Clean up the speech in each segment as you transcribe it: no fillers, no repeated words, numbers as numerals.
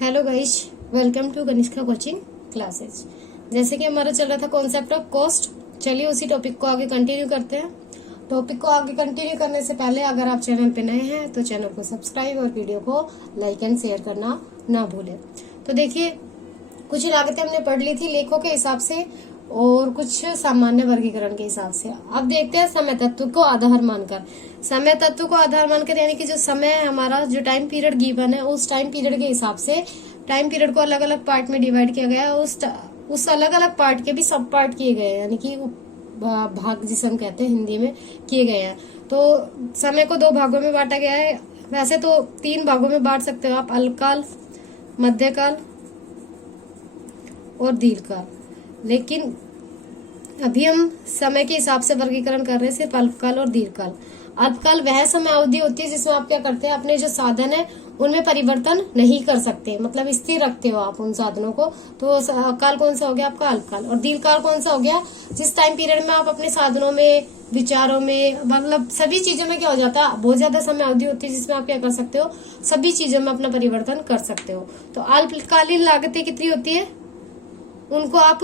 Hello guys, welcome to Kanishka coaching classes. जैसे कि हमारा चल रहा था कॉन्सेप्ट ऑफ कॉस्ट, चलिए उसी टॉपिक को आगे कंटिन्यू करते हैं। टॉपिक को आगे कंटिन्यू करने से पहले अगर आप चैनल पे नए हैं तो चैनल को सब्सक्राइब और वीडियो को लाइक एंड शेयर करना ना भूलें। तो देखिए, कुछ लागतें हमने पढ़ ली थी लेखों के हिसाब से और कुछ सामान्य वर्गीकरण के हिसाब से। अब देखते हैं समय तत्व को आधार मानकर। समय तत्व को आधार मानकर यानी कि जो समय हमारा जो टाइम पीरियड गिवन है उस टाइम पीरियड के हिसाब से टाइम पीरियड को अलग अलग पार्ट में डिवाइड किया गया है। उस अलग अलग पार्ट के भी सब पार्ट किए गए हैं, यानी कि भाग जिसे हम कहते हैं हिंदी में किए गए हैं। तो समय को दो भागों में बांटा गया है। वैसे तो तीन भागों में बांट सकते हो आप, अल्पकाल, मध्यकाल और दीर्घकाल, लेकिन अभी हम समय के हिसाब से वर्गीकरण कर रहे हैं, सिर्फ अल्पकाल और दीर्घकाल। अल्पकाल वह समय अवधि होती है जिसमें आप क्या करते हैं, अपने जो साधन है उनमें परिवर्तन नहीं कर सकते, मतलब स्थिर रखते हो आप उन साधनों को। तो काल कौन सा हो गया आपका, अल्पकाल। और दीर्घकाल कौन सा हो गया, जिस टाइम पीरियड में आप अपने साधनों में, विचारों में, मतलब सभी चीजों में क्या हो जाता है, बहुत ज्यादा समय अवधि होती है जिसमें आप क्या कर सकते हो, सभी चीजों में अपना परिवर्तन कर सकते हो। तो अल्पकालीन लागतें कितनी होती है, उनको आप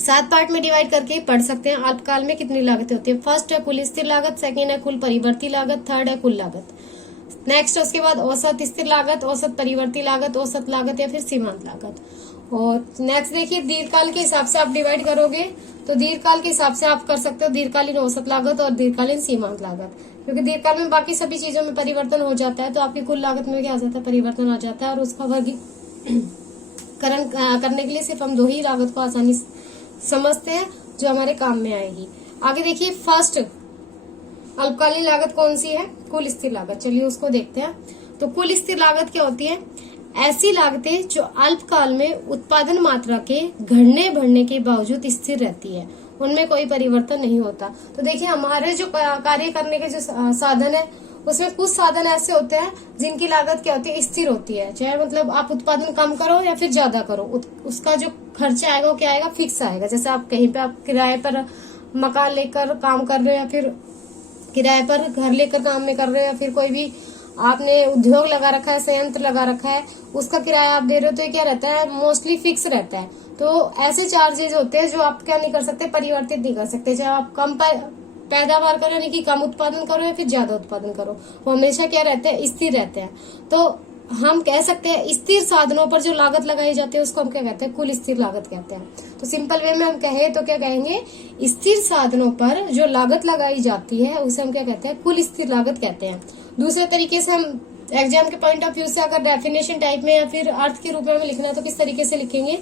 7 पार्ट में डिवाइड करके पढ़ सकते हैं। अल्पकाल में कितनी लागतें होती है, फर्स्ट है कुल स्थिर लागत, सेकेंड है कुल परिवर्ती लागत, थर्ड है कुल लागत। नेक्स्ट उसके बाद औसत स्थिर लागत, औसत परिवर्ती लागत, औसत लागत या फिर सीमांत लागत। और नेक्स्ट देखिए, दीर्घकाल के हिसाब से आप डिवाइड करोगे तो दीर्घकाल के हिसाब से आप कर सकते हो दीर्घकालीन औसत लागत और दीर्घकालीन सीमांत लागत, क्योंकि दीर्घकाल में बाकी सभी चीजों में परिवर्तन हो जाता है तो आपकी कुल लागत में क्या आ जाता है, परिवर्तन आ जाता है। और उसका वर्गीकरण करने के लिए सिर्फ हम दो ही लागत को आसानी समझते हैं जो हमारे काम में आएगी। आगे देखिए, फर्स्ट अल्पकालीन लागत कौन सी है, कुल स्थिर लागत। चलिए उसको देखते हैं। तो कुल स्थिर लागत क्या होती है, ऐसी लागतें जो अल्पकाल में उत्पादन मात्रा के घटने बढ़ने के बावजूद स्थिर रहती है, उनमें कोई परिवर्तन नहीं होता। तो देखिए, हमारे जो कार्य करने के जो साधन है उसमें कुछ साधन ऐसे होते हैं जिनकी लागत क्या होती है, स्थिर होती है। चाहे मतलब आप उत्पादन कम करो या फिर ज्यादा करो, उसका जो खर्चा आएगा वो क्या आएगा, फिक्स आएगा। जैसे आप कहीं पे आप किराए पर मकान लेकर काम कर रहे हो, या फिर किराए पर घर लेकर काम में कर रहे हो, या फिर कोई भी आपने उद्योग लगा रखा है, संयंत्र लगा रखा है, उसका किराया आप दे रहे हो, तो ये क्या रहता है, मोस्टली फिक्स रहता है। तो ऐसे चार्जेज होते हैं जो आप क्या नहीं कर सकते, परिवर्तित नहीं कर सकते। चाहे आप कम पैदावार करो यानी कि कम उत्पादन करो या फिर ज्यादा उत्पादन करो, वो हमेशा क्या रहते हैं, स्थिर रहते हैं। तो हम कह सकते हैं स्थिर साधनों पर जो लागत लगाई जाती है उसको हम क्या कहते हैं, कुल स्थिर लागत कहते हैं। तो सिंपल वे में हम कहें तो क्या कहेंगे, स्थिर साधनों पर जो लागत लगाई जाती है उसे हम क्या कहते हैं, कुल स्थिर लागत कहते हैं। दूसरे तरीके से हम एग्जाम के पॉइंट ऑफ व्यू से अगर डेफिनेशन टाइप में या फिर अर्थ के रूप में लिखना है तो किस तरीके से लिखेंगे,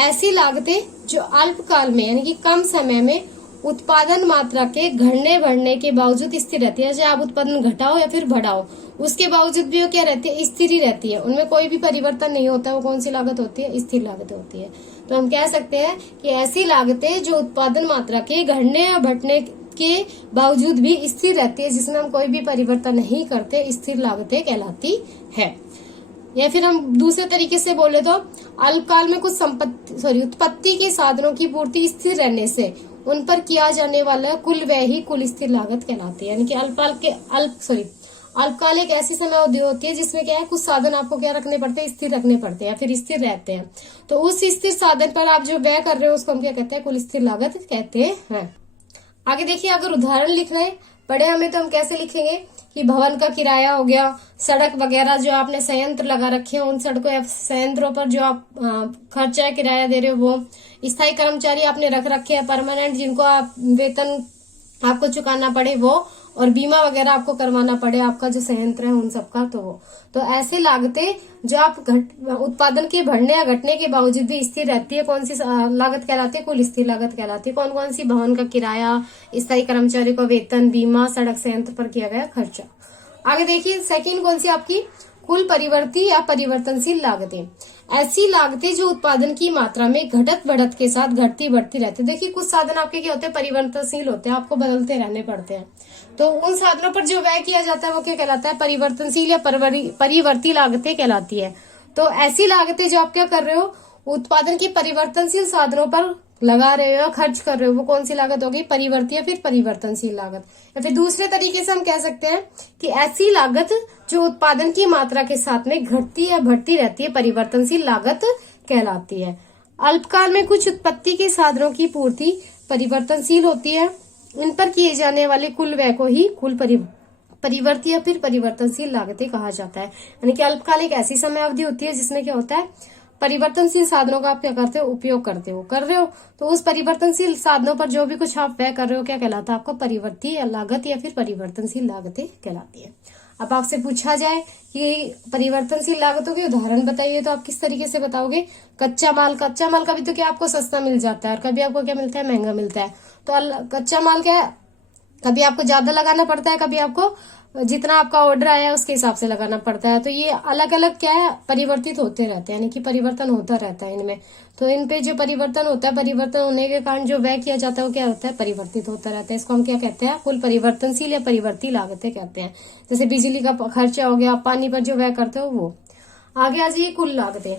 ऐसी लागतें जो अल्पकाल में यानी कि कम समय में उत्पादन मात्रा के घटने बढ़ने के बावजूद स्थिर रहती है। चाहे आप उत्पादन घटाओ या फिर बढ़ाओ, उसके बावजूद भी वो क्या रहती है, स्थिर ही रहती है, उनमें कोई भी परिवर्तन नहीं होता। वो कौन सी लागत होती है, स्थिर लागत होती है। तो हम कह सकते हैं कि ऐसी लागतें जो उत्पादन मात्रा के घटने या घटने के बावजूद भी स्थिर रहती है, जिसमें हम कोई भी परिवर्तन नहीं करते, स्थिर लागतें कहलाती है। या फिर हम दूसरे तरीके से बोले तो अल्पकाल में कुछ उत्पत्ति के साधनों की पूर्ति स्थिर रहने से उन पर किया जाने वाला कुल व्यय ही कुल स्थिर लागत कहलाती है। यानी कि अल्पकाल एक ऐसी समय अवधि होती है जिसमें क्या है, कुछ साधन आपको क्या रखने पड़ते हैं, स्थिर रखने पड़ते हैं या फिर स्थिर रहते हैं। तो उस स्थिर साधन पर आप जो व्यय कर रहे हो उसको हम क्या कहते हैं, कुल स्थिर लागत कहते हैं। आगे देखिए, अगर उदाहरण लिखना है पढ़े हमें तो हम कैसे लिखेंगे कि भवन का किराया हो गया, सड़क वगैरह जो आपने संयंत्र लगा रखे हैं उन सड़कों या संयंत्रों पर जो आप खर्चा किराया दे रहे हो वो, स्थायी कर्मचारी आपने रख रखे हैं परमानेंट जिनको आप वेतन आपको चुकाना पड़े वो, और बीमा वगैरह आपको करवाना पड़े आपका जो संयंत्र है उन सबका। तो ऐसी लागतें जो आप उत्पादन के बढ़ने या घटने के बावजूद भी स्थिर रहती है, कौन सी लागत कहलाती है, कुल स्थिर लागत कहलाती है। कौन कौन सी, भवन का किराया, स्थायी कर्मचारी का वेतन, बीमा, सड़क संयंत्र पर किया गया खर्चा। आगे देखिए, सेकंड कौन सी आपकी, कुल परिवर्ती या परिवर्तनशील लागतें। ऐसी लागतें जो उत्पादन की मात्रा में घटत बढ़त के साथ घटती बढ़ती रहती है। देखिए, कुछ साधन आपके क्या होते हैं, परिवर्तनशील होते हैं, आपको बदलते रहने पड़ते हैं। तो उन साधनों पर जो व्यय किया जाता है वो क्या कहलाता है, परिवर्तनशील या परिवर्ती लागतें कहलाती है। तो ऐसी लागतें जो आप क्या कर रहे हो, उत्पादन के परिवर्तनशील साधनों पर लगा रहे हो या खर्च कर रहे हो, वो कौन सी लागत होगी, परिवर्ती या फिर परिवर्तनशील लागत। या फिर दूसरे तरीके से हम कह सकते हैं कि ऐसी लागत जो उत्पादन की मात्रा के साथ में घटती या बढ़ती रहती है परिवर्तनशील लागत कहलाती है। अल्पकाल में कुछ उत्पत्ति के साधनों की पूर्ति परिवर्तनशील होती है। इन पर किए जाने वाले कुल व्यय को ही कुल परिवर्ती या फिर परिवर्तनशील लागतें कहा जाता है। यानी कि अल्पकाल एक ऐसी समय अवधि होती है जिसमें क्या होता है, परिवर्तनशील साधनों का आप क्या करते हो, उपयोग कर रहे हो, तो उस परिवर्तनशील साधनों पर जो भी कुछ आप व्यय कर रहे हो क्या कहलाता है, आपका परिवर्ती लागत या फिर परिवर्तनशील लागतें कहलाती है। अब आपसे पूछा जाए कि परिवर्तनशील लागतों के उदाहरण बताइए, तो आप किस तरीके से बताओगे? कच्चा माल कभी तो क्या आपको सस्ता मिल जाता है और कभी आपको क्या मिलता है, महंगा मिलता है। तो कच्चा माल क्या है, कभी आपको ज्यादा लगाना पड़ता है, कभी आपको जितना आपका ऑर्डर आया है उसके हिसाब से लगाना पड़ता है। तो ये अलग अलग क्या है, परिवर्तित होते रहते हैं, यानी कि परिवर्तन होता रहता है इनमें। तो इन पे जो परिवर्तन होता है, परिवर्तन होने के कारण जो व्यय किया जाता है वो क्या होता है, परिवर्तित होता रहता है। इसको हम क्या कहते हैं, कुल परिवर्तनशील या परिवर्ती लागतें कहते हैं। जैसे बिजली का खर्चा हो गया, पानी पर जो व्यय करते हो वो। आगे आ जाइए कुल लागतें।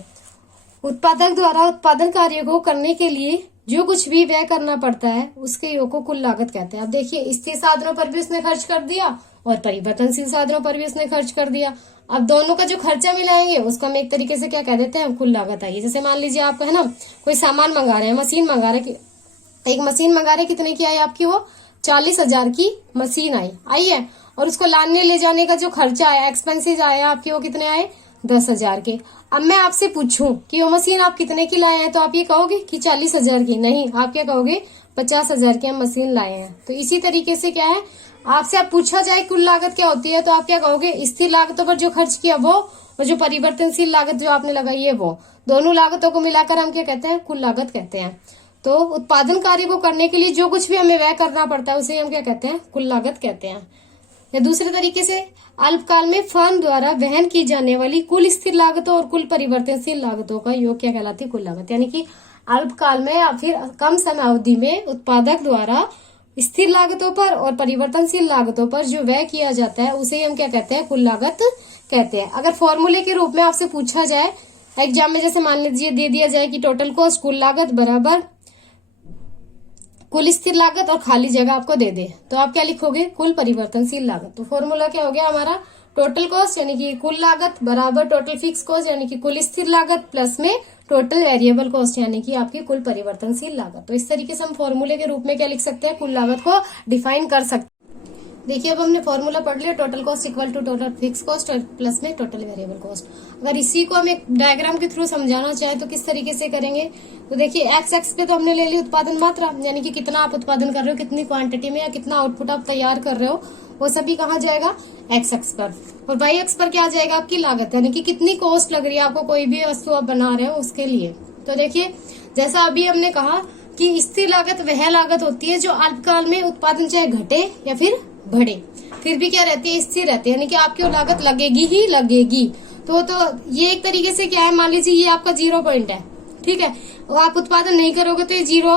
उत्पादक द्वारा उत्पादन कार्य को करने के लिए जो कुछ भी व्यय करना पड़ता है उसके योग को कुल लागत कहते हैं। अब देखिए, स्थिर साधनों पर भी उसने खर्च कर दिया और परिवर्तनशील साधनों पर भी उसने खर्च कर दिया। अब दोनों का जो खर्चा मिलाएंगे उसको हम एक तरीके से क्या कह देते हैं, कुल लागत आएगी। जैसे मान लीजिए आप है ना, कोई सामान मंगा रहे हैं, मशीन मंगा रहे हैं, एक मशीन मंगा रहे, कितने की आई आपकी, वो 40,000 की मशीन आई है। और उसको लाने ले जाने का जो खर्चा आया, एक्सपेंसेस आया आपके, वो कितने आए, 10,000 के। अब मैं आपसे पूछूं कि वो मशीन आप कितने की लाए हैं, तो आप ये कहोगे कि 40,000 की, नहीं, आप क्या कहोगे, 50,000 की हम मशीन लाए हैं। तो इसी तरीके से क्या है, आपसे आप पूछा जाए कुल लागत क्या होती है, तो आप क्या कहोगे, स्थिर लागतों पर जो खर्च किया वो, और जो परिवर्तनशील लागत जो आपने लगाई है वो, दोनों लागतों को मिलाकर हम क्या कहते हैं, कुल लागत कहते हैं। तो उत्पादन कार्य को करने के लिए जो कुछ भी हमें व्यय करना पड़ता है उसे हम क्या कहते हैं, कुल लागत कहते हैं। या दूसरे तरीके से, अल्पकाल में फर्म द्वारा वहन की जाने वाली कुल स्थिर लागतों और कुल परिवर्तनशील लागतों का योग क्या कहलाती है, कुल लागत। यानी कि अल्पकाल में या फिर कम समय अवधि में उत्पादक द्वारा स्थिर लागतों पर और परिवर्तनशील लागतों पर जो व्यय किया जाता है उसे हम क्या कहते हैं, कुल लागत कहते हैं। अगर फॉर्मूले के रूप में आपसे पूछा जाए एग्जाम में, जैसे मान लीजिए दे दिया जाए कि टोटल कॉस्ट कुल लागत बराबर कुल स्थिर लागत और खाली जगह आपको दे दे, तो आप क्या लिखोगे, कुल परिवर्तनशील लागत। तो फॉर्मूला क्या हो गया हमारा, टोटल कॉस्ट यानी कि कुल लागत बराबर टोटल फिक्स कॉस्ट यानी कि कुल स्थिर लागत प्लस में टोटल वेरिएबल कॉस्ट यानी कि आपकी कुल परिवर्तनशील लागत। तो इस तरीके से हम फॉर्मूले के रूप में क्या लिख सकते हैं, कुल लागत को डिफाइन कर सकते हैं। देखिए, अब हमने फॉर्मूला पढ़ लिया, total cost equal to total fix cost और प्लस में टोटल वेरिएबल कॉस्ट। अगर इसी को हम एक डायग्राम के थ्रू समझाना चाहे तो किस तरीके से करेंगे, तो देखिए एक्स एक्स पे तो हमने ले ली उत्पादन मात्रा, यानी कि कितना आप उत्पादन कर रहे हो, कितनी क्वांटिटी में या कितना आउटपुट आप तैयार कर रहे हो, वो सभी कहाँ जाएगा, एक्स एक्स पर। और वाई एक्स पर क्या आ जाएगा, आपकी लागत, यानी कि कितनी कॉस्ट लग रही है आपको कोई भी वस्तु आप बना रहे हो उसके लिए। तो देखिए, जैसा अभी हमने कहा कि स्थिर लागत वह लागत होती है जो अल्पकाल में उत्पादन चाहे घटे या फिर बढ़े, फिर भी क्या रहती है, स्थिर रहती है, यानी कि आपकी लागत लगेगी ही लगेगी। तो ये एक तरीके से क्या है, मान लीजिए ये आपका 0 पॉइंट है, ठीक है, और आप उत्पादन नहीं करोगे तो ये 0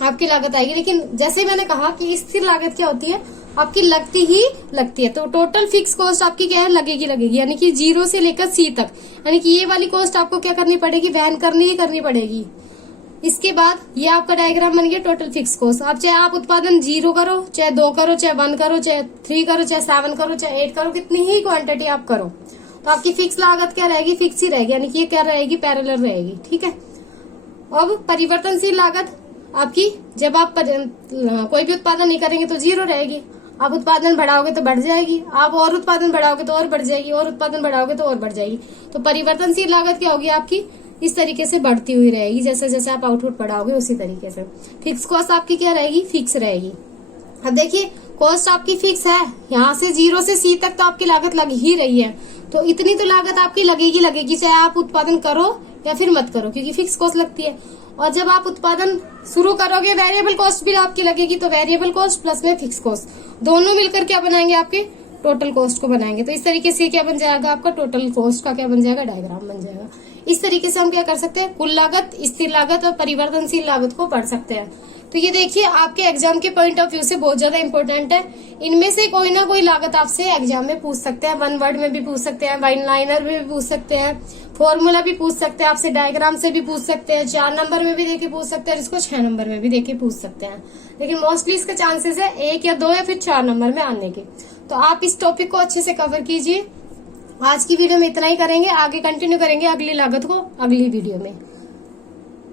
आपकी लागत आएगी। लेकिन जैसे मैंने कहा कि स्थिर लागत क्या होती है, आपकी लगती ही लगती है। तो टोटल फिक्स कॉस्ट आपकी क्या है, लगेगी, यानी कि 0 से लेकर C तक, यानी कि ये वाली कॉस्ट आपको क्या करनी पड़ेगी, वहन करनी पड़ेगी। इसके बाद ये आपका डायग्राम बन गया टोटल फिक्स कॉस्ट। अब चाहे आप उत्पादन 0 करो, चाहे 2 करो, चाहे 1 करो, चाहे 3 करो, चाहे 7 करो, चाहे 8 करो, कितनी ही क्वांटिटी आप करो, तो आपकी फिक्स लागत क्या रहेगी, फिक्स ही रहेगी, यानी कि ये क्या रहेगी, पैरेलल रहेगी, ठीक है। अब परिवर्तनशील लागत आपकी, जब आप कोई भी उत्पादन नहीं करेंगे तो 0 रहेगी, आप उत्पादन बढ़ाओगे तो बढ़ जाएगी, आप और उत्पादन बढ़ाओगे तो और बढ़ जाएगी, और उत्पादन बढ़ाओगे तो और बढ़ जाएगी। तो परिवर्तनशील लागत क्या होगी आपकी, इस तरीके से बढ़ती हुई रहेगी, जैसे जैसे आप आउटपुट बढ़ाओगे उसी तरीके से। फिक्स कॉस्ट आपकी क्या रहेगी, फिक्स रहेगी। अब देखिए, कॉस्ट आपकी फिक्स है, यहाँ से 0 से C तक तो आपकी लागत लग ही रही है, तो इतनी तो लागत आपकी लगेगी, चाहे आप उत्पादन करो या फिर मत करो, क्योंकि फिक्स कॉस्ट लगती है। और जब आप उत्पादन शुरू करोगे वेरिएबल कॉस्ट भी आपकी लगेगी, तो वेरिएबल कॉस्ट प्लस में फिक्स कॉस्ट दोनों मिलकर क्या बनाएंगे, आपके टोटल कॉस्ट को बनाएंगे। तो इस तरीके से क्या बन जाएगा, आपका टोटल कॉस्ट का क्या बन जाएगा, डायग्राम बन जाएगा। इस तरीके से हम क्या कर सकते हैं, कुल लागत, स्थिर लागत और परिवर्तनशील लागत को पढ़ सकते हैं। तो ये देखिए, आपके एग्जाम के पॉइंट ऑफ व्यू से बहुत ज्यादा इंपॉर्टेंट है। इनमें से कोई ना कोई लागत आपसे एग्जाम में पूछ सकते हैं, 1 वर्ड में भी पूछ सकते हैं, 1 लाइनर में भी पूछ सकते हैं, फॉर्मूला भी पूछ सकते हैं आपसे, डायग्राम से भी पूछ सकते हैं, 4 नंबर में भी देके पूछ सकते हैं, इसको 6 नंबर में भी देके पूछ सकते हैं। लेकिन मोस्टली इसके चांसेस है 1 या 2 या फिर 4 नंबर में आने के। तो आप इस टॉपिक को अच्छे से कवर कीजिए, आज की वीडियो में इतना ही करेंगे, आगे कंटिन्यू करेंगे अगली लागत को अगली वीडियो में।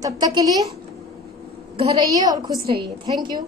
तब तक के लिए घर रहिए और खुश रहिए। Thank you.